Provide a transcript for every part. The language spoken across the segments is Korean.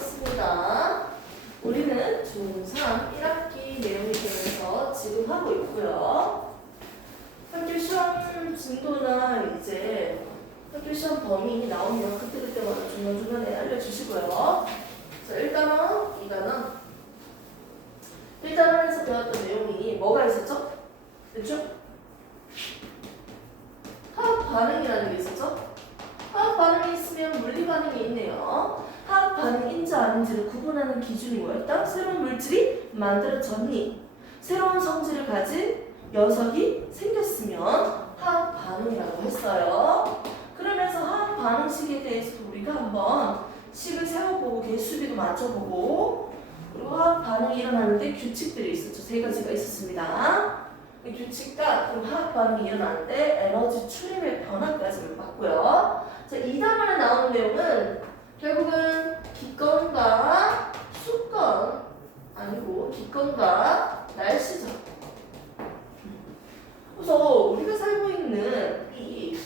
있었습니다. 우리는 중3 1학기 내용이 되면서 지금 하고 있고요. 학교 시험 진도나 이제 학교 시험 범위 나오면 그때그때마다 중간중간에 알려주시고요. 자, 1단원, 2단원. 1단원에서 배웠던 내용이 뭐가 있었죠? 그렇죠? 화학 반응이라는 게 있었죠? 화학 반응이 있으면 물리 반응이 있네요. 화학 반응인지 아닌지를 구분하는 기준이 뭐였다? 새로운 물질이 만들어졌니? 새로운 성질을 가진 녀석이 생겼으면 화학 반응이라고 했어요. 그러면서 화학 반응식에 대해서도 우리가 한번 식을 세워보고 개수비도 맞춰보고 그리고 화학 반응이 일어나는데 규칙들이 있었죠. 3가지가 있었습니다. 규칙과 그리고 화학 반응이 일어나는데 에너지 출입의 변화까지를 봤고요. 자, 2단원에 나오는 내용은 결국은 기권과 수권 아니고 기권과 날씨죠. 그래서 우리가 살고 있는 이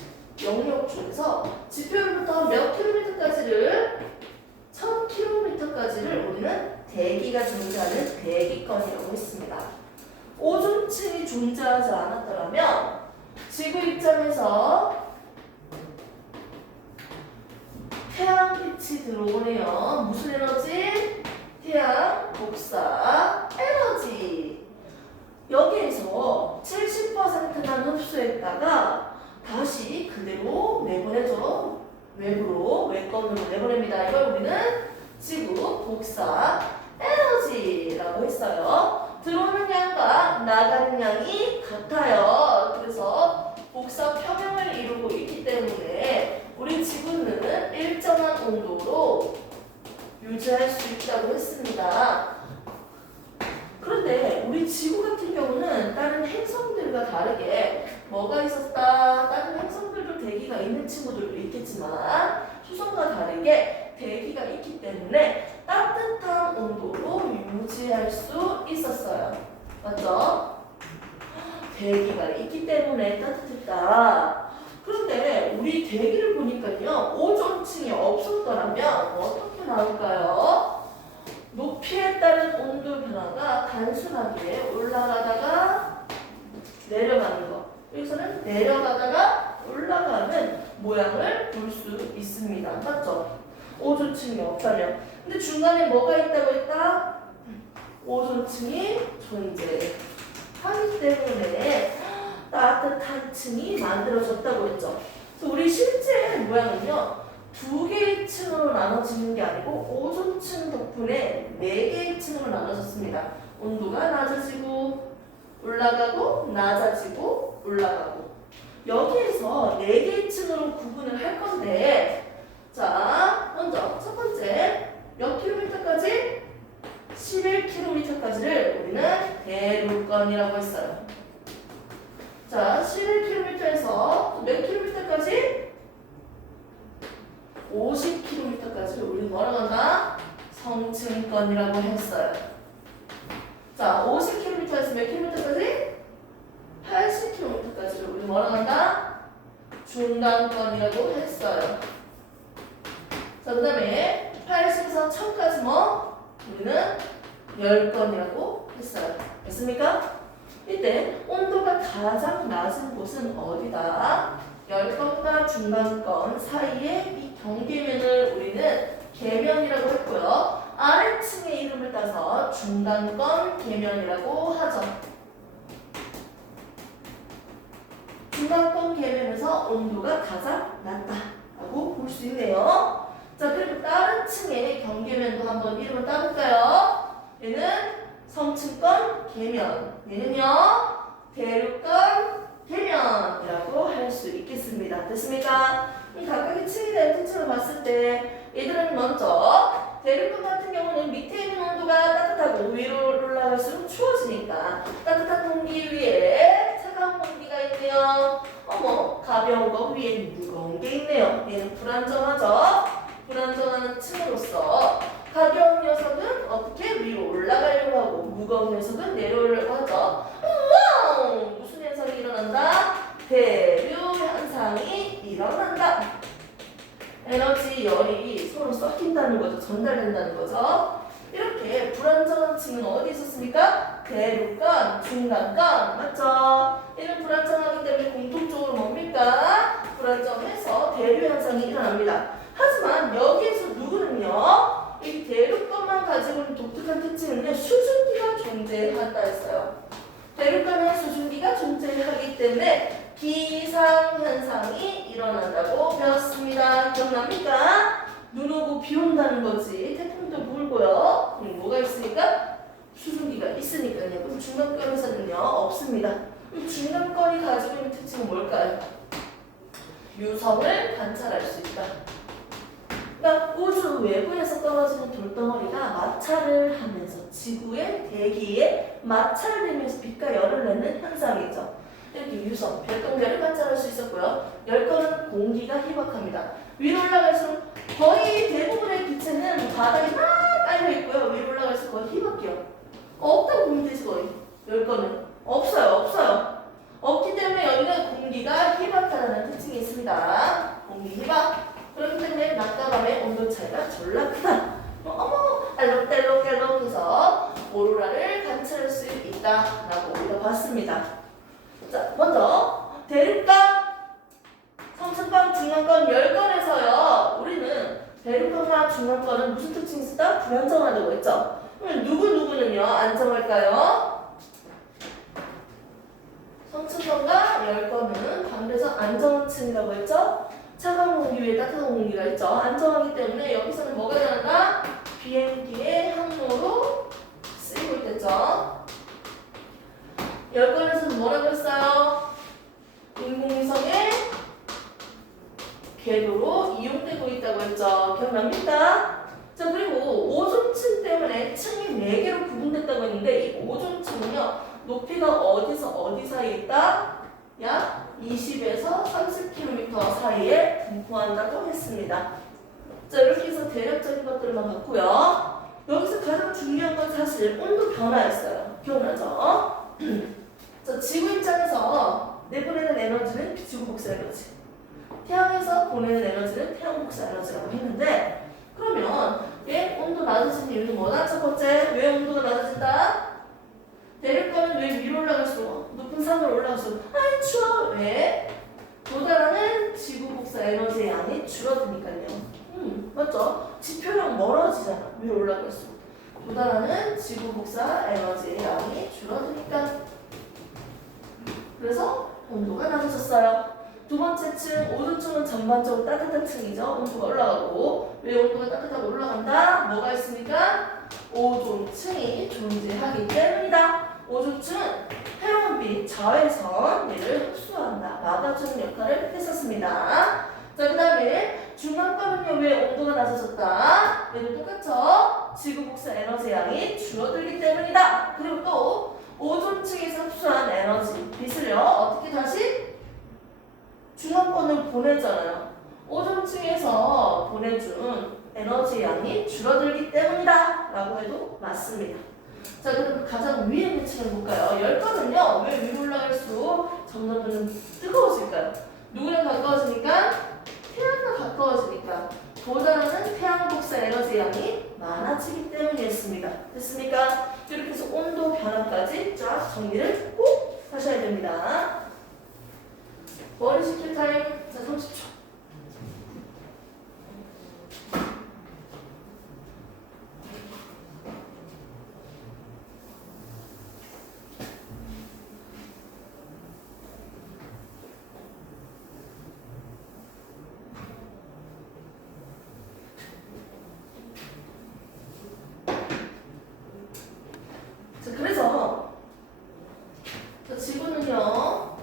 영역 중에서 지표면부터 몇 킬로미터까지를 1000km까지를 우리는 대기가 존재하는 대기권이라고 했습니다. 오존층이 존재하지 않았더라면 지구 입장에서 태양빛이 들어오네요. 무슨 에너지? 태양 복사 에너지. 여기에서 70%만 흡수했다가 다시 그대로 내보내죠. 외부로, 외권으로 내보냅니다. 이걸 우리는 지구 복사 에너지라고 했어요. 들어오는 양과 나가는 양이 같아요. 그래서 복사 평형을 이루고 있기 때문에 우리 지구는 일정한 온도로 유지할 수 있다고 했습니다. 그런데 우리 지구 같은 경우는 다른 행성들과 다르게 뭐가 있었다? 다른 행성들도 대기가 있는 친구들도 있겠지만 수성과 다르게 대기가 있기 때문에 따뜻한 온도로 유지할 수 있었어요. 맞죠? 대기가 있기 때문에 따뜻했다. 그런데 우리 대기를 보니까요. 오존층이 없었더라면 어떻게 나올까요? 높이에 따른 온도 변화가 단순하게 올라가다가 내려가는 거. 여기서는 내려가다가 올라가는 모양을 볼 수 있습니다. 맞죠? 오존층이 없다면. 근데 중간에 뭐가 있다고 했다? 오존층이 존재하기 때문에 따뜻한 층이 만들어졌다고 했죠. 그래서 우리 실제 모양은요. 2개의 층으로 나눠지는 게 아니고 오존층 덕분에 4개의 층으로 나눠졌습니다. 온도가 낮아지고 올라가고 낮아지고 올라가고 여기에서 4개의 층으로 구분을 할 건데 자 먼저 첫 번째 몇 킬로미터까지? 11km까지를 우리는 대륙권이라고 했어요. 자 11km에서 몇 킬로미터까지? 50km까지를 우리는 뭐라고 한다? 성층권이라고 했어요. 자, 50km에서 몇 킬로미터까지? 80km까지를 우리는 뭐라고 한다? 중간권이라고 했어요. 자, 그 다음에 80에서 1000까지 우리는 열권이라고 했어요. 됐습니까? 이때 온도가 가장 낮은 곳은 어디다? 열권과 중간권 사이의 이 경계면을 우리는 계면이라고 했고요. 아래층의 이름을 따서 중간권 계면이라고 하죠. 중간권 계면에서 온도가 가장 낮다라고 볼 수 있네요. 자, 그리고 다른 층의 경계면도 한번 이름을 따볼까요? 얘는 성층권 계면, 얘는요 대륙권 계면이라고 할 수 있겠습니다. 됐습니까? 이 각각의 층에 대한 특징을 봤을 때 얘들은 먼저 대륙권 같은 경우는 밑에 있는 온도가 따뜻하고 위로 올라갈수록 추워지니까 따뜻한 공기 위에 차가운 공기가 있네요. 어머 가벼운 거 위에 무거운 게 있네요. 얘는 불안정하죠? 불안정한 층으로서 가벼운 녀석은 어떻게 위로 올라가려고 하고 무거운 녀석은 내려오려고 하죠. 무슨 현상이 일어난다? 대류 현상이 일어난다. 에너지 열이 서로 섞인다는 거죠. 전달된다는 거죠. 이렇게 불안정한 층은 어디 있었습니까? 대륙간, 중간간, 맞죠? 얘는 불안정하기 때문에 공통적으로 뭡니까? 불안정해서 대류 현상이 일어납니다. 하지만 여기에서 누구는요? 이 대륙간만 가지고 있는 독특한 특징은요, 수증기가 존재한다 했어요. 대륙간에 수증기가 존재하기 때문에 기상현상이 일어난다고 배웠습니다. 기억납니까? 눈 오고 비 온다는 거지. 태풍도 불고요. 뭐가 있으니까? 수증기가 있으니까요. 그럼 중간권에서는요, 없습니다. 그럼 중간권이 가지고 있는 특징은 뭘까요? 유성을 관찰할 수 있다. 그러니까 우주 외부에서 떨어지는 돌덩어리가 마찰을 하면서 지구의 대기에 마찰되면서 빛과 열을 내는 현상이죠. 이렇게 유성, 별똥별을 관찰할 수 있었고요. 열권은 공기가 희박합니다. 위로 올라갈수록 거의 대부분의 기체는 바닥에 막 깔려 있고요. 위로 올라갈수록 거의 희박해요. 없다고 보면 되지 거의. 열권은 없어요. 없기 때문에 여기는 공기가 희박하다는 특징이 있습니다. 공기 희박. 그렇기 때문에 낮과 밤의 온도 차이가 졸라 크다. 어머, 알록달록 해서 오로라를 관찰할 수 있다라고 우리가 봤습니다. 자, 먼저 대륙간, 성층권, 중간권 10건에서요. 우리는 대륙간과 중간권은 무슨 특징이 있다? 불안정하다고 했죠. 그럼 누구는요? 안정할까요? 성층권과 10건은 반대서 안정층이라고 했죠. 차가운 공기 위에 따뜻한 공기가 있죠. 안정하기 때문에 여기서는 뭐가 일어난다? 비행기의 항로로 쓰이고 있겠죠. 10건에서는 뭐라고 했어요? 인공위성의 궤도로 이용되고 있다고 했죠. 기억납니까? 자, 그리고 오존층 때문에 층이 4개로 구분됐다고 했는데 이 오존층은요, 높이가 어디서 어디 사이에 있다? 약 20에서 30km 사이에 분포한다고 했습니다. 자, 이렇게 해서 대략적인 것들만 봤고요. 여기서 가장 중요한 건 사실 온도 변화였어요. 기억나죠? 자, 지구 입장에서 내보내는 에너지는 지구 복사 에너지, 태양에서 보내는 에너지는 태양 복사 에너지라고 했는데, 그러면 왜 온도 낮아지는 이유는 뭐다? 첫 번째, 왜 온도가 낮아진다? 대륙간은 왜 위로 올라갈수록, 높은 산으로 올라갈수록 아이 추워. 왜? 도달하는 지구 복사 에너지의 양이 줄어드니까요. 맞죠? 지표랑 멀어지잖아. 위로 올라갈수록 도달하는 지구 복사 에너지의 양이 줄어드니까. 그래서 온도가 낮아졌어요. 두 번째 층, 오존층은 전반적으로 따뜻한 층이죠. 온도가 올라가고. 왜 온도가 따뜻하고 올라간다? 뭐가 있습니까? 오존층이 존재하기 때문이다. 오존층은 해원빛 자외선 얘를 흡수한다, 막아주는 역할을 했었습니다. 자, 그 다음에 중간권은요, 왜 온도가 낮아졌다? 얘도 똑같죠? 지구 복사 에너지 양이 줄어들기 때문이다. 그리고 또 오존층에서 흡수한 에너지, 빛을요, 어떻게 다시 중간권을 보내잖아요. 오존층에서 보내준 에너지 양이 줄어들기 때문이다 라고 해도 맞습니다. 자, 그럼 가장 위에 있는 층을 볼까요? 열건은요, 왜 위로 올라갈수록 점점 뜨거워질까요? 누구랑 가까워지니까? 태양과 가까워지니까 도달하는 태양 복사 에너지 양이 많아지기 때문이었습니다. 됐습니까? 이렇게 해서 온도 변화까지 쫙 정리를 꼭 하셔야 됩니다. 머리 식힐 타임. 자, 30초. 자, 그래서 지구는요,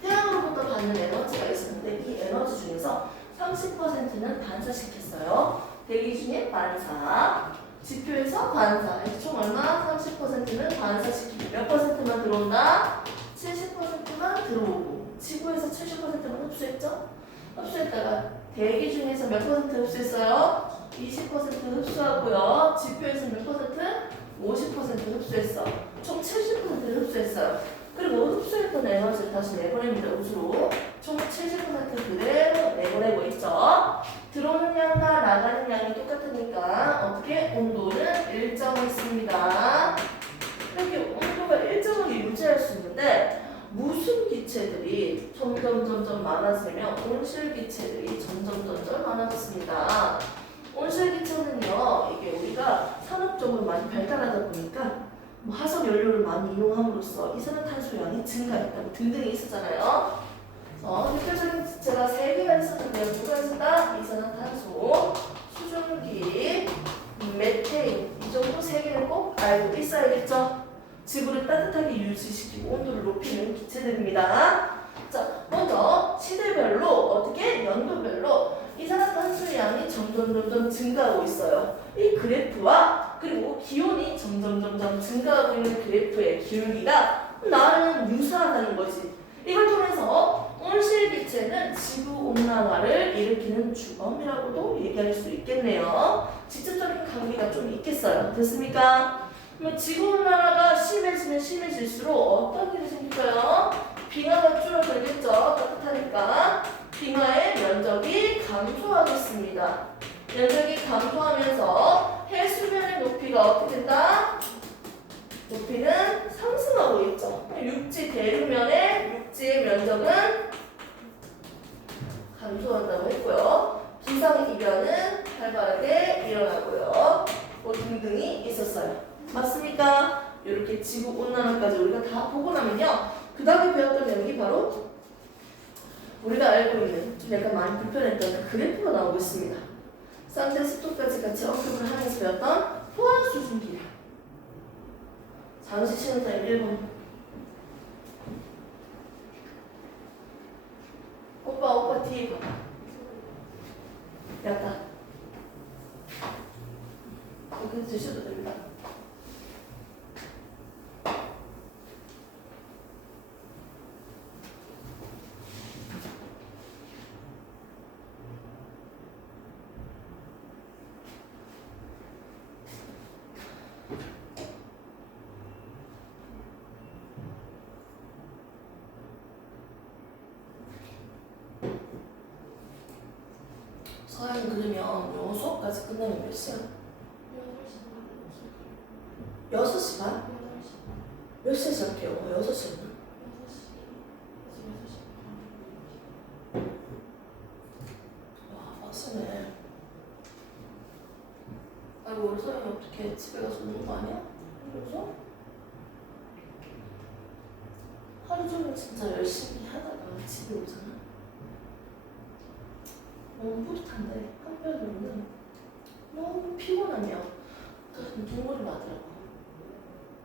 태양으로부터 받는 에너지가 있었는데 이 에너지 중에서 30%는 반사시켰어요. 대기 중에 반사, 지표에서 반사. 총 얼마? 30%는 반사시키고 몇 퍼센트만 들어온다? 70%만 들어오고. 지구에서 70%만 흡수했죠? 흡수했다가 대기 중에서 몇 퍼센트 흡수했어요? 20% 흡수하고요. 지표에서 몇 퍼센트? 50% 흡수했어. 총 70%를 흡수했어요. 그리고 흡수했던 에너지를 다시 내보냅니다. 우주로. 총 70% 그대로 내보내고 있죠. 들어오는 양과 나가는 양이 똑같으니까 어떻게 온도는 일정했습니다. 이렇게 온도가 일정하게 유지할 수 있는데 무슨 기체들이 점점 많아지면 온실 기체들이 점점 많아졌습니다. 온실 기체는요, 이게 우리가 산업적으로 많이 발달하다 보니까 뭐 화석 연료를 많이 이용함으로써 이산화탄소량이 증가했다 등등이 있었잖아요. 대표적인 기체가 3개가 있었는데요. 누가 있었다? 이산화탄소, 수증기, 메테인. 이 정도 3개는 꼭 알고 있어야겠죠. 지구를 따뜻하게 유지시키고 온도를 높이는 기체들입니다. 자, 먼저 시대별로 어떻게 연도별로 이산화탄소 양이 점점 증가하고 있어요. 이 그래프와 그리고 기온이 점점 증가하고 있는 그래프의 기울기가 나랑 유사하다는 거지. 이걸 통해서 온실기체는 지구온난화를 일으키는 주범이라고도 얘기할 수 있겠네요. 직접적인 관계가 좀 있겠어요. 됐습니까? 그럼 지구온난화가 심해지면 심해질수록 어떤 일이 생길까요? 빙하가 줄어들겠죠. 따뜻하니까. 빙하의 면적이 감소하겠습니다. 면적이 감소하면서 해수면의 높이가 어떻게 된다? 높이는 상승하고 있죠. 육지 대륙면의 육지의 면적은 감소한다고 했고요. 기상이변은 활발하게 일어나고요. 뭐 등등이 있었어요. 맞습니까? 이렇게 지구온난화까지 우리가 다 보고 나면요. 그 다음에 배웠던 내용이 바로 우리가 알고 있는 좀 약간 많이 불편했던 그 그래프가 나오고 있습니다. 쌍대 습도까지 같이 언급을 하면서 배웠던 포화 수증기를. 잠시 쉬는 타임 1분. 오빠 뒤에 봐봐. 약간 여기 드셔도 됩니다. 서양 그러면 요 수업까지 끝나면 몇 시간? 6시 반? 몇 시에 시작해요? 6시였나? 와, 빡세네. 아이고, 우리 서양이 어떻게 집에 가서 노는 거 아니야? 그래서 하루 종일 진짜 열심히 하다가 집에 오잖아. 너무 뿌듯한데 한편으로는 너무 피곤하며 눈물이 나더라고.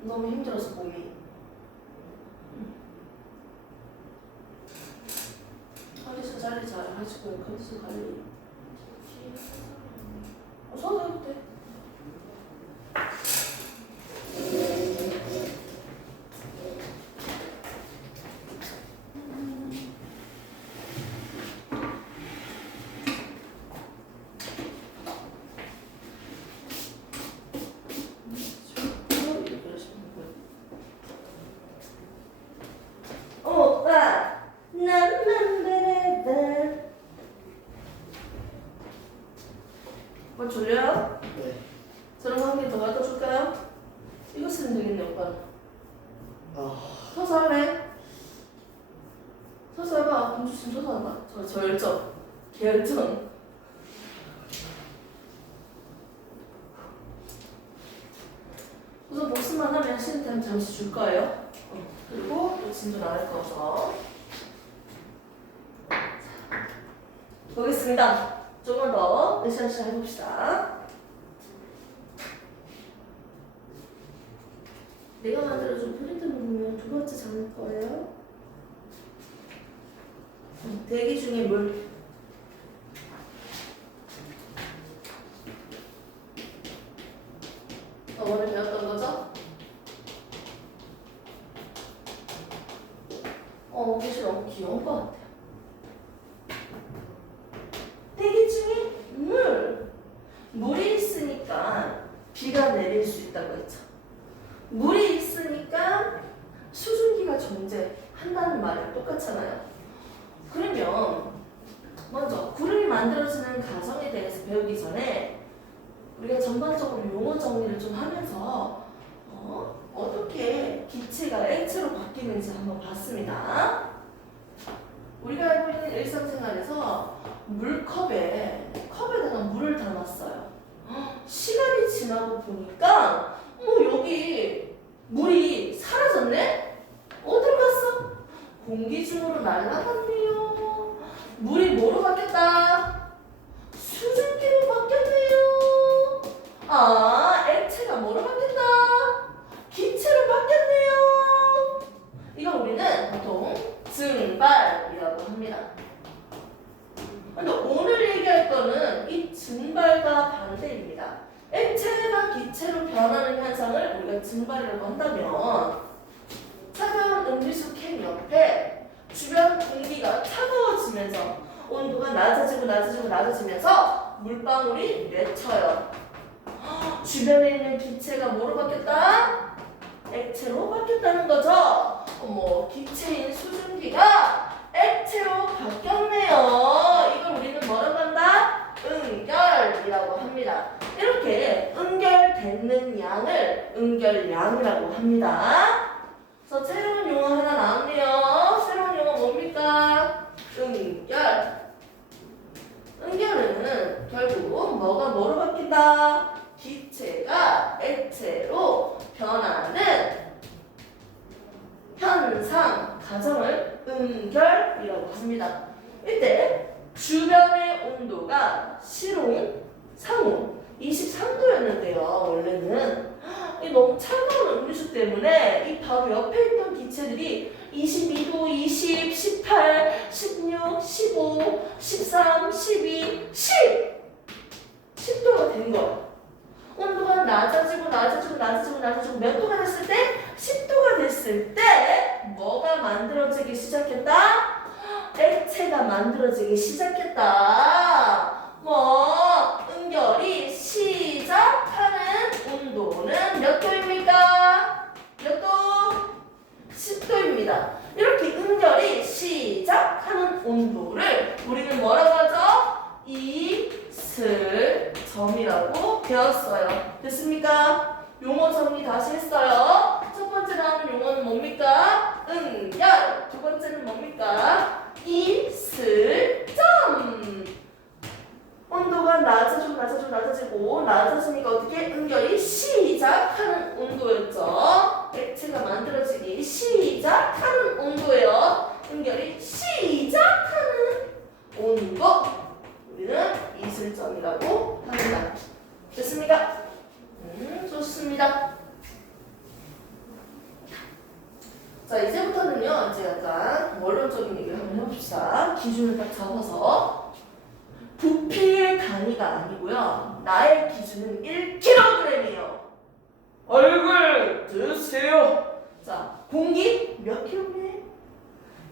너무 힘들어서 몸이. 컨디션 관리 잘 하시고요. 컨디션 관리. 서도 해도 돼. 졸려요? 네. 저런 거 한 개 더 갖다 줄까요? 이거 쓰면 되겠네, 오빠. 서서 할래? 서서 해봐. 공주 씨 서서 해봐. 저 열정. 개열정. 우선 복습만 하면 쉬는 타임 잠시 줄 거예요. 그리고 또 진도 나갈 거죠. 보겠습니다. 조금 더 으쌰으쌰 해봅시다. 내가 만들어준 프린트 부분은 2번째 장일 거예요. 대기 중에 물. 오늘 배웠던 거죠? 사실 너무 귀여운 것 같아요. 대기 중에 물이 있으니까 비가 내릴 수 있다고 했죠. 물이 있으니까 수증기가 존재한다는 말이 똑같잖아요. 그러면 먼저 구름이 만들어지는 과정에 전반적으로 용어 정리를 좀 하면서 어떻게 기체가 액체로 바뀌는지 한번 봤습니다. 우리가 알고 있는 일상생활에서 컵에다가 물을 담았어요. 시간이 지나고 보니까 여기 물이 사라졌네? 어디로 갔어? 공기 중으로 날아갔네요. 물이 뭐로 바뀌었다? 수증기로 바뀌었네요. 아, 액체가 뭐로 바뀌었다? 기체로 바뀌었네요. 이걸 우리는 보통 증발이라고 합니다. 근데 오늘 얘기할 거는 이 증발과 반대입니다. 액체가 기체로 변하는 현상을 우리가 증발이라고 한다면 차가운 음료수 캔 옆에 주변 공기가 차가워지면서 온도가 낮아지면서 물방울이 맺혀요. 주변에 있는 기체가 뭐로 바뀌었다? 액체로 바뀌었다는 거죠. 기체인 수증기가 액체로 바뀌었네요. 이걸 우리는 뭐라고 한다? 응결이라고 합니다. 이렇게 응결되는 양을 응결량이라고 합니다. 그래서 새로운 용어 하나 나왔네요. 새로운 용어 뭡니까? 응결. 응결은 결국 뭐가 뭐로 바뀐다? 기체가 액체로 변하는 현상, 과정을 응결이라고 합니다. 이때 주변의 온도가 시롱, 상온 23도였는데요. 원래는 이 너무 차가운 음료수 때문에 이 바로 옆에 있던 기체들이 22도, 20, 18, 16, 15, 13, 12, 10도가 된 거예요. 온도가 낮아지고 몇 도가 됐을 때? 10도가 됐을 때 뭐가 만들어지기 시작했다? 액체가 만들어지기 시작했다. 응결이 시작하는 온도는 몇 도입니까? 몇 도? 10도입니다. 이렇게 응결이 시작하는 온도를 우리는 뭐라고 하죠? 이슬점이라고 배웠어요. 됐습니까? 용어 정리 다시 했어요. 첫 번째 나오는 용어는 뭡니까? 응결. 두 번째는 뭡니까? 이슬점. 온도가 낮아지고 낮아지니까 어떻게? 응결이 시작하는 온도였죠. 액체가 만들어지기 시작하는 온도예요. 응결이 시작하는 온도. 우리는 이슬점이라고 합니다. 됐습니까? 좋습니다. 자, 이제부터는요, 이제 약간 원론적인 얘기를 한번 해봅시다. 기준을 딱 잡아서. 부피의 단위가 아니고요. 나의 기준은 1kg이에요. 얼굴 드세요. 자, 공기 몇 kg?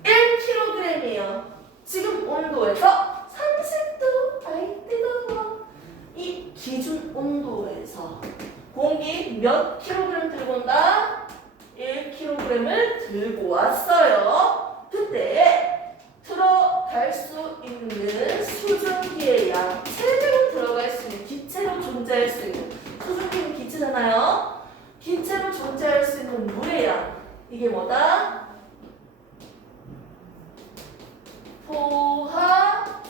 1kg이에요. 지금 온도에서 30도, 아이 뜨거워. 이 기준 온도에서 공기 몇 kg 들고 온다? 1kg을 들고 왔어요. 그때 들어갈 수 있는 수증기의 양, 체내로 들어갈 수 있는, 기체로 존재할 수 있는, 수증기는 기체잖아요. 기체로 존재할 수 있는 물의 양, 이게 뭐다? 포화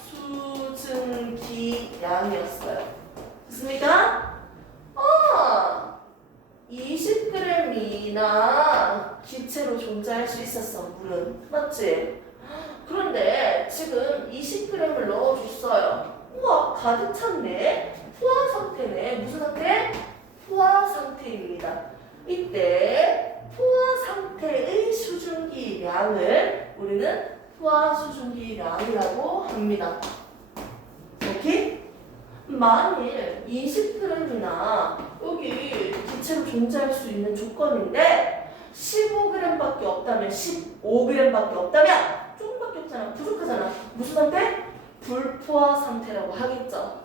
수증기 양이었어요. 됐습니까? 20g이나 기체로 존재할 수 있었어, 물은. 맞지? 그런데 지금 20g을 넣어줬어요. 우와, 가득 찼네. 포화 상태네. 무슨 상태? 포화 상태입니다. 이때 포화 상태의 수증기량을 우리는 포화 수증기량이라고 합니다. 오케이? 만일 20g이나 여기 기체로 존재할 수 있는 조건인데 15g밖에 없다면, 15g밖에 없다면 조금밖에 없잖아. 부족하잖아. 무슨 상태? 불포화 상태라고 하겠죠.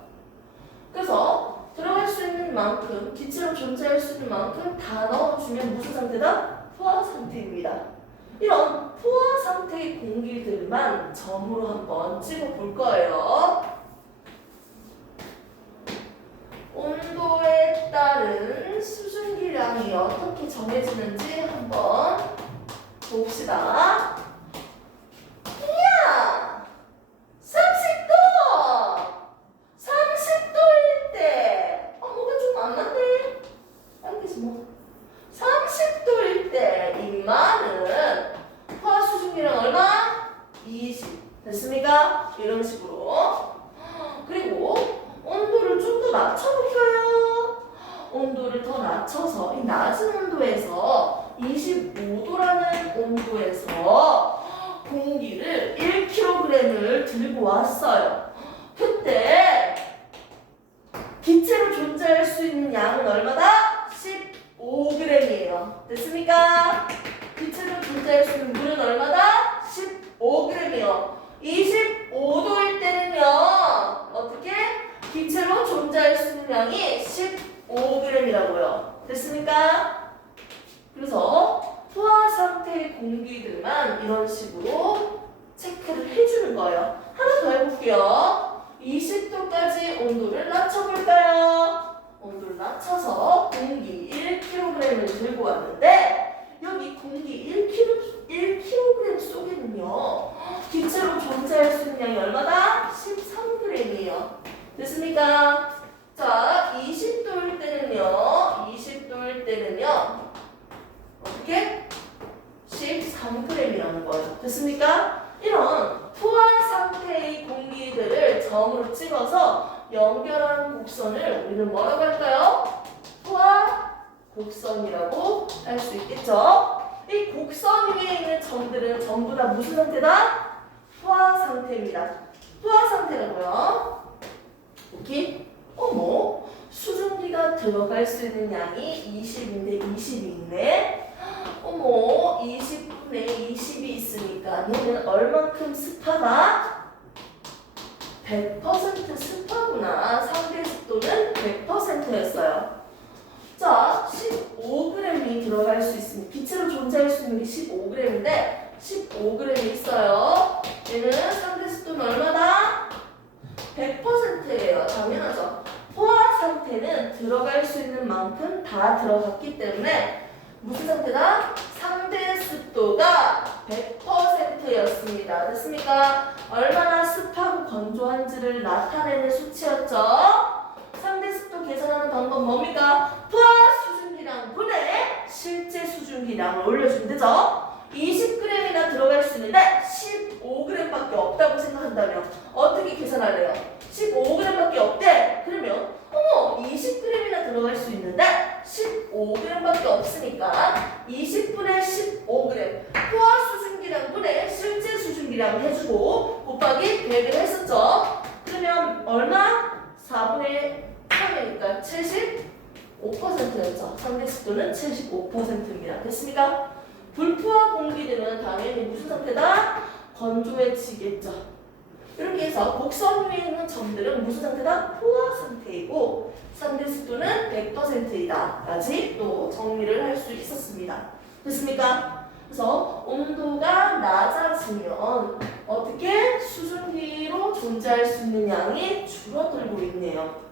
그래서 들어갈 수 있는 만큼, 기체로 존재할 수 있는 만큼 다 넣어주면 무슨 상태다? 포화 상태입니다. 이런 포화 상태의 공기들만 점으로 한번 찍어볼 거예요. 온도에 따른 수증기량이 어떻게 정해지는지 한번 봅시다. 이야! 30도! 30도일 때! 뭐가 좀 안 맞네? 알겠지 뭐. 30도일 때 임마는 화수증기량 얼마? 20. 됐습니까? 이런 식으로. 그리고 온도를 좀 더 낮춰볼까요? 온도를 더 낮춰서 이 낮은 온도에서 25도라는 온도에서 공기를 1kg을 들고 왔어요. 그때 기체로 존재할 수 있는 양은 얼마다? 15g이에요. 됐습니까? 기체로 존재할 수 있는 물은 얼마다? 15g이요. 25도일 때는요. 어떻게? 기체로 존재할 수 있는 양이 15g이라고요. 됐습니까? 그래서 포화 상태의 공기들만 이런 식으로 체크를 해주는 거예요. 하나 더 해볼게요. 20도까지 온도를 낮춰볼까요? 온도를 낮춰서 공기 1kg을 들고 왔는데 여기 공기 1kg 속에는요. 기체로 존재할 수 있는 양이 얼마다? 13g이에요. 됐습니까? 자, 20도일 때는요. 어떻게? 13g이라는 거예요. 됐습니까? 이런 포화 상태의 공기들을 점으로 찍어서 연결한 곡선을 우리는 뭐라고 할까요? 포화 곡선이라고 할 수 있겠죠? 이 곡선 위에 있는 점들은 전부 다 무슨 상태다? 포화 상태입니다. 포화 상태라고요. 오케이? 수증기가 들어갈 수 있는 양이 20인데 20이 있네. 20분의 20이 있으니까 얘는 얼만큼 습하다? 100% 습하구나. 상대 습도는 100%였어요. 자, 15g이 들어갈 수 있습니다. 기체로 존재할 수 있는 게 15g인데 15g이 있어요. 얘는 상대 습도는 얼마다? 100%예요. 당연하죠. 포화 상태는 들어갈 수 있는 만큼 다 들어갔기 때문에 무슨 상태다? 상대 습도가 100%였습니다. 됐습니까? 얼마나 습하고 건조한지를 나타내는 수치였죠? 상대 습도 계산하는 방법 뭡니까? 포화 수증기량 분의 실제 수증기량을 올려주면 되죠? 20g이나 들어갈 수 있는데 15g밖에 없다고 생각한다면 어떻게 계산할래요? 15g밖에 없대. 그러면 20g이나 들어갈 수 있는데 15g밖에 없으니까 20분의 15g 포화 수증기량 분의 실제 수증기량 해주고 곱하기 100을 했었죠. 그러면 얼마? 4분의 3이니까 75%였죠. 상대 습도는 75%입니다. 됐습니까? 불포화 공기들은 당연히 무슨 상태다? 건조해지겠죠. 이렇게 해서 곡선 위에 있는 점들은 무슨 상태다? 포화 상태이고 상대 습도는 100%이다 까지 또 정리를 할 수 있었습니다. 됐습니까? 그래서 온도가 낮아지면 어떻게? 수증기로 존재할 수 있는 양이 줄어들고 있네요.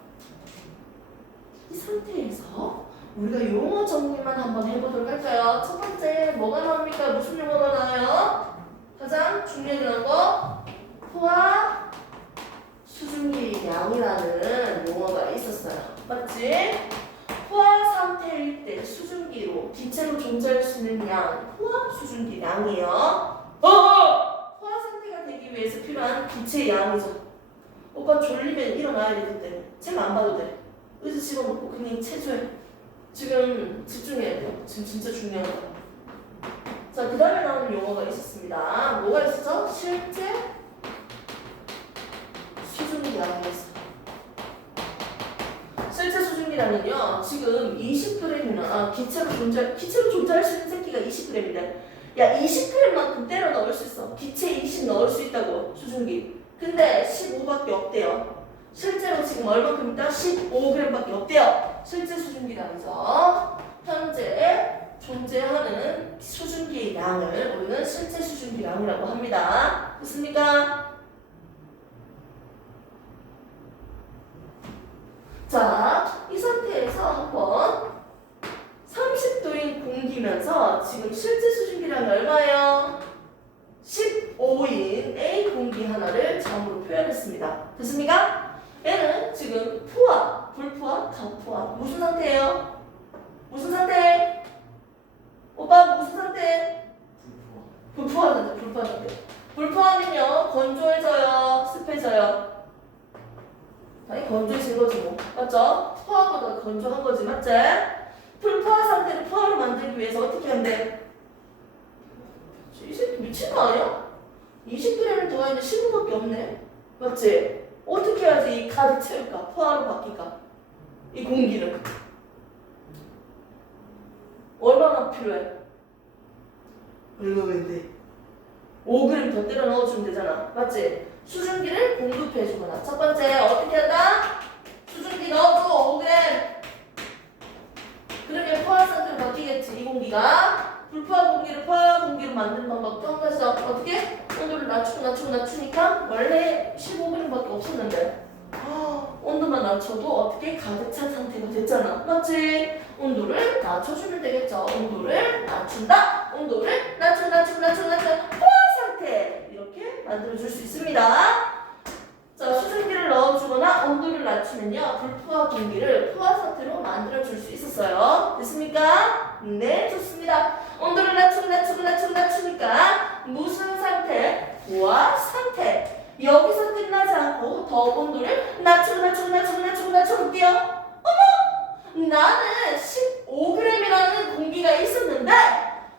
이 상태에서 우리가 용어 정리만 한번 해보도록 할까요? 첫 번째 뭐가 나옵니까? 무슨 용어가 나와요? 가장 중요한 거 포화 수증기 양이라는 용어가 있었어요. 맞지? 포화 상태일 때 수증기로 기체로 존재할 수 있는 양 포화 수증기 양이에요. 포화 상태가 되기 위해서 필요한 기체의 양이죠. 오빠 졸리면 일어나야 되기 때문에 책 안 봐도 돼. 의자 집어넣고 그냥 체조해. 지금 집중해야 돼요. 지금 진짜 중요한 거야. 자, 그 다음에 나오는 용어가 있었습니다. 뭐가 있었죠? 실제 수증기량이었어요. 실제 수증기량은요, 지금 20g이나 기체로 존재할 수 있는 새끼가 20g인데, 야, 20g만큼 때려 넣을 수 있어. 기체 20 넣을 수 있다고, 수증기. 근데 15밖에 없대요. 실제로 지금 얼마큼 있다? 15g밖에 없대요. 실제 수증기량이죠. 현재 존재하는 수증기의 양을 우리는 실제 수증기량이라고 합니다. 됐습니까? 자, 이 상태에서 한번 30도인 공기면서 지금 실제 수증기량이 얼마예요? 15인 A 공기 하나를 점으로 표현했습니다. 됐습니까? 얘는 지금 포화, 불포화, 가포화 무슨 상태예요? 무슨 상태? 오빠 무슨 상태? 불포화 상태, 불포화 상태. 불포화면요 건조해져요, 습해져요? 아니 건조해진 거지 뭐, 맞죠? 포화보다 건조한 거지, 맞지? 불포화 상태를 포화로 만들기 위해서 어떻게 하면 돼? 이 새끼 미친 거 아니야? 20g을 더하는데 15밖에 없네, 맞지? 어떻게 해야지 이 가득 채울까? 포화로 바뀔까? 이 공기는 얼마나 필요해? 얼마면 돼? 5g 더 때려 넣어주면 되잖아, 맞지? 수증기를 공급해주거나. 첫 번째 어떻게 한다? 수증기 넣어줘 5g. 그러면 포화 상태로 바뀌겠지. 이 공기가 불포화 공기를 포화 공기로 만드는 방법도 한 가지죠. 어떻게? 온도를 낮추니까 원래 15g밖에 없었는데 온도만 낮춰도 어떻게 가득 찬 상태가 됐잖아, 맞지? 온도를 낮춰주면 되겠죠. 온도를 낮춘다. 온도를 낮춘 포화 상태 이렇게 만들어줄 수 있습니다. 자, 수증기를 넣어주거나 온도를 낮추면요 불포화 공기를 포화 상태로 만들어줄 수 있었어요. 됐습니까? 네, 좋습니다. 온도를 낮추니까 무슨 상태? 포화 상태. 여기서 끝나지 않고 더 온도를 낮추고 뛰어. 어머! 나는 15g이라는 공기가 있었는데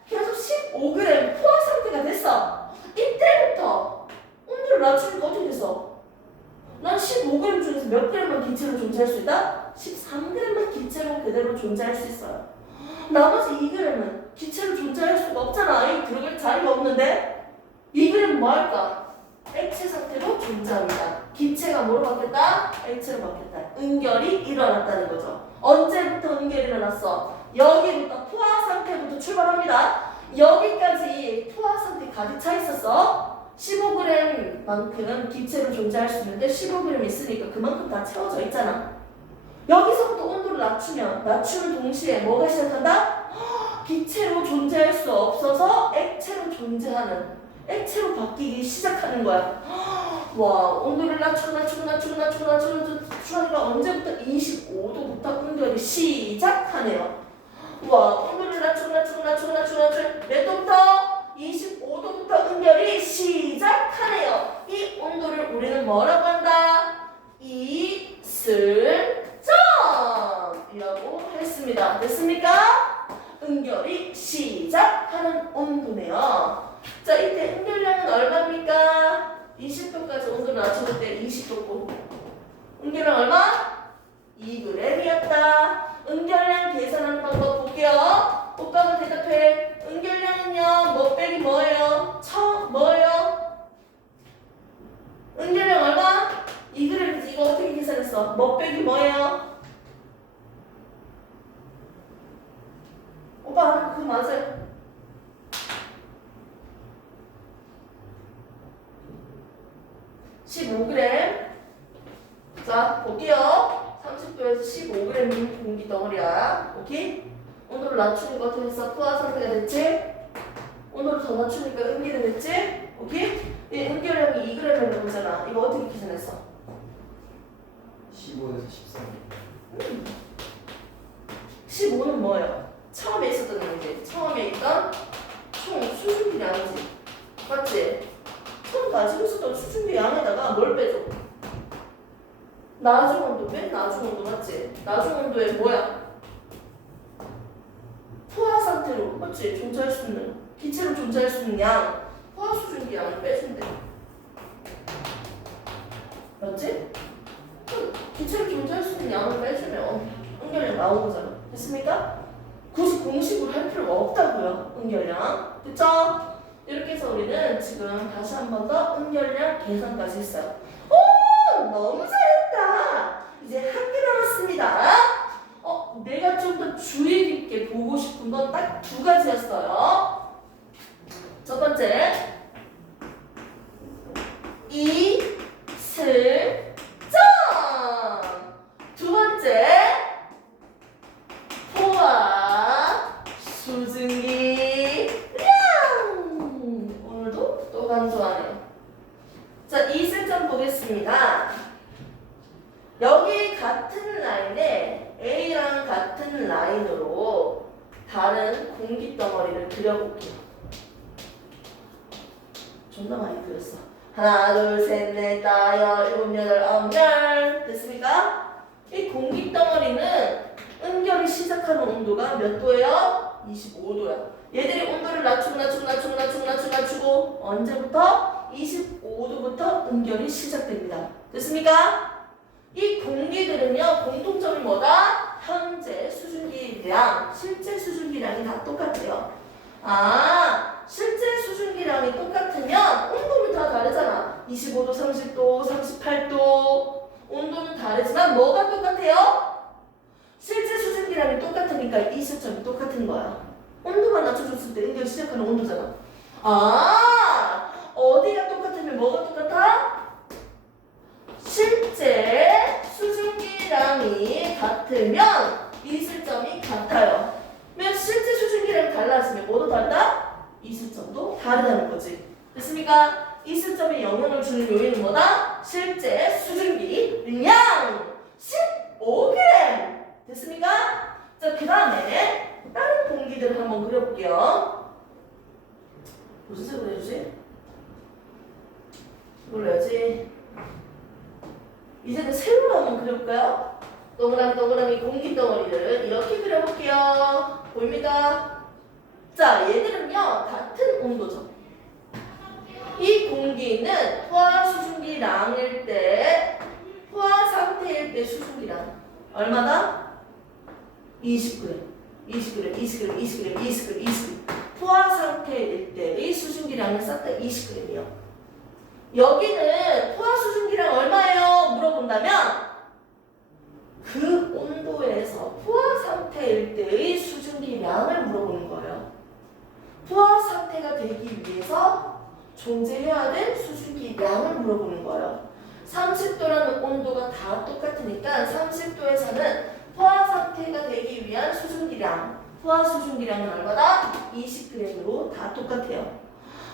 계속 15g 포화 상태가 됐어. 이때부터 온도를 낮추니까 어떻게 됐어? 난 15g 중에서 몇 g만 기체로 존재할 수 있다? 13g만 기체로 그대로 존재할 수 있어요. 나머지 2g은 기체로 존재할 수가 없잖아. 이 들어갈 자리가 없는데 2g은 뭐 할까? 액체 상태로 존재합니다. 기체가 뭐로 바뀌었다? 액체로 바뀌었다. 응결이 일어났다는 거죠. 언제부터 응결이 일어났어? 여기부터 포화 상태부터 출발합니다. 여기까지 포화 상태 가득 차 있었어. 15g만큼 기체로 존재할 수 있는데 15g 있으니까 그만큼 다 채워져 있잖아. 여기서부터 온도를 낮추는 동시에 뭐가 시작한다? 기체로 존재할 수 없어서 액체로 존재하는, 액체로 바뀌기 시작하는 거야. 와, 온도를 낮추니까 언제부터? 25도부터 응결이 시작하네요. 와, 온도를 낮추고 몇 도부터? 25도부터 응결이 시작하네요. 이 온도를 우리는 뭐라고 한다? 이슬점이라고 했습니다. 됐습니까? 응결이 시작하는 온도네요. 자, 이때 응결량은 얼마입니까? 20도까지 온도를 낮췄을 때 20도고 응결량 얼마? 2g이었다. 응결량 계산하는 방법 볼게요. 오빠가 대답해. 응결량은요, 뭐 빼기 뭐예요? 뭐예요? 응결량 얼마? 2g이지. 이거 어떻게 계산했어? 뭐 빼기 뭐예요? 오빠, 그거 맞아요. 자, 볼게요. 30도에서 15g인 공기 덩어리야. 오케이? 온도를 낮추니까 어떻게 했어? 포화 상태가 됐지? 온도를 더 낮추니까 응결이 됐지? 오케이? 이 응결량이 2g이라는 거잖아. 이거 어떻게 계산했어? 15에서 13. 15는 뭐예요? 처음에 있었던 거지. 처음에 있던 총 수증기 양이지. 맞지? 처음 가지고 있었던 수증기 양에다가 뭘 빼줘? 나중 온도, 맨 나중 온도 맞지? 나중 온도에 뭐야? 포화 상태로, 맞지? 존재할 수 있는, 기체로 존재할 수 있는 양, 포화 수증기 양을 빼준대. 맞지? 기체로 존재할 수 있는 양을 빼주면 응결량 나온 거잖아. 됐습니까? 굳이 공식으로 할 필요가 없다고요. 응결량. 됐죠? 이렇게 해서 우리는 지금 다시 한 번 더 응결량 계산까지 했어요. 오! 너무 잘했다. 이제 한 개 남았습니다. 내가 좀 더 주의 깊게 보고 싶은 건 딱 두 가지였어요. 첫 번째, 이슬점. 두 번째, 공기 덩어리를 그려볼게요. 존나 많이 그렸어. 하나, 둘, 셋, 넷, 다, 여, 일곱, 여덟, 아홉, 열. 됐습니까? 이 공기 덩어리는 응결이 시작하는 온도가 몇 도예요? 25도야. 얘들이 온도를 낮추고 언제부터? 25도부터 응결이 시작됩니다. 됐습니까? 이 공기들은요, 공통점이 뭐다? 현재 수증기량, 실제 수증기량이 다 똑같아요. 실제 수증기량이 똑같으면 온도는 다 다르잖아. 25도, 30도, 38도. 온도는 다르지만 뭐가 똑같아요? 실제 수증기량이 똑같으니까 이 시점이 똑같은 거야. 온도만 낮춰줬을 때 응결 시작하는 온도잖아. 어디가 똑같으면 뭐가 똑같아? 실제 수증기량이 같으면 이 시점이 같아요. 그러면 실제 수증기량이 달라지면 뭐도 다르다? 이 시점도 다르다는 거지. 됐습니까? 이 시점에 영향을 주는 요인은 뭐다? 실제 수증기량 15g. 됐습니까? 자, 그 다음에 다른 공기들을 한번 그려볼게요. 무슨 색으로 해주지? 이걸로 해야지. 이제는 세로로 한번 그려볼까요? 동그라미 공기 덩어리를 이렇게 그려볼게요. 보입니까? 자, 얘들은요 같은 온도죠. 이 공기는 포화 수증기량일 때, 포화 상태일 때 수증기량 얼마다? 20g. 포화 상태일 때의 수증기량은 싹 다 20g이요. 여기는 포화 수증기량 얼마예요? 물어본다면 그 온도에서 포화 상태일 때의 수증기량을 물어보는 거예요. 포화 상태가 되기 위해서 존재해야 될 수증기량을 물어보는 거예요. 30도라는 온도가 다 똑같으니까 30도에서는 포화 상태가 되기 위한 수증기량, 포화 수증기량은 얼마다? 20g으로 다 똑같아요.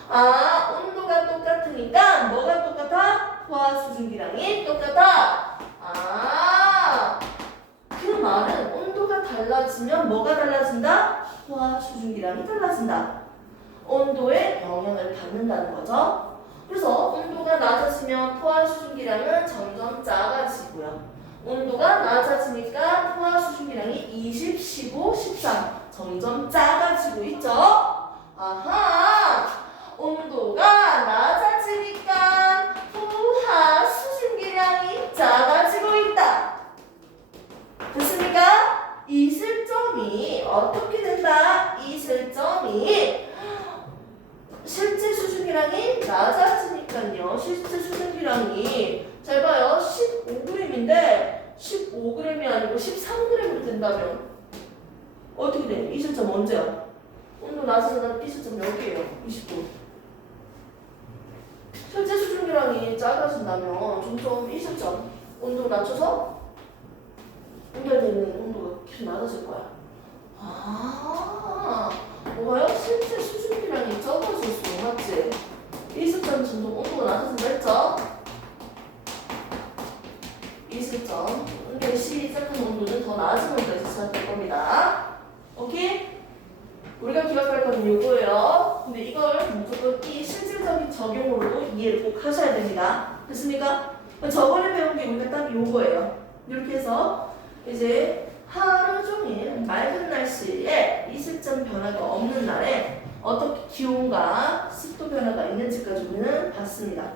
온도가 똑같으니까 뭐가 똑같아? 포화 수증기량이 똑같아. 그 말은 온도가 달라지면 뭐가 달라진다? 포화 수증기량이 달라진다. 온도에 영향을 받는다는 거죠. 그래서 온도가 낮아지면 포화 수증기량은 점점 작아지고요. 온도가 낮아지니까 포화 수증기량이 20, 15, 13 점점 작아지고 있죠. 온도가 낮아지니까 포화 수증기량이 작아지고 있다. 됐습니까? 이 실점이 어떻게 된다? 이 실점이 실제 수증기량이 낮아지니까요. 실제 수증기량이 잘 봐요. 15g인데 15g이 아니고 13g으로 된다면 어떻게 돼? 이 실점 언제야? 온도 낮아지는 이 실점 여기에요. 29. 실제 수증기량이 작아진다면 점점 이 실점 온도 낮춰서 연결되는 온도가 계속 낮아질 거야. 뭐가요? 실제 수증기량이 적어질수록 맞지? 이 실점 점점 온도가 낮아진다 했죠? 이 실점 연결 시작하는 온도는 더 낮은 온도에서 시작될 겁니다. 오케이? 우리가 기억할 건 요거예요. 근데 이걸 무조건 이 실질적인 적용으로도 이해를 꼭 하셔야 됩니다. 됐습니까? 저번에 배운 게 우리가 딱 요거예요. 이렇게 해서 이제 하루 종일 맑은 날씨에 이슬점 변화가 없는 날에 어떻게 기온과 습도 변화가 있는지까지 우리는 봤습니다.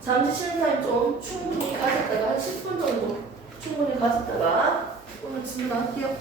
잠시 쉬는 타임 좀 충분히 가졌다가 한 10분 정도 충분히 가졌다가 오늘 질문할게요.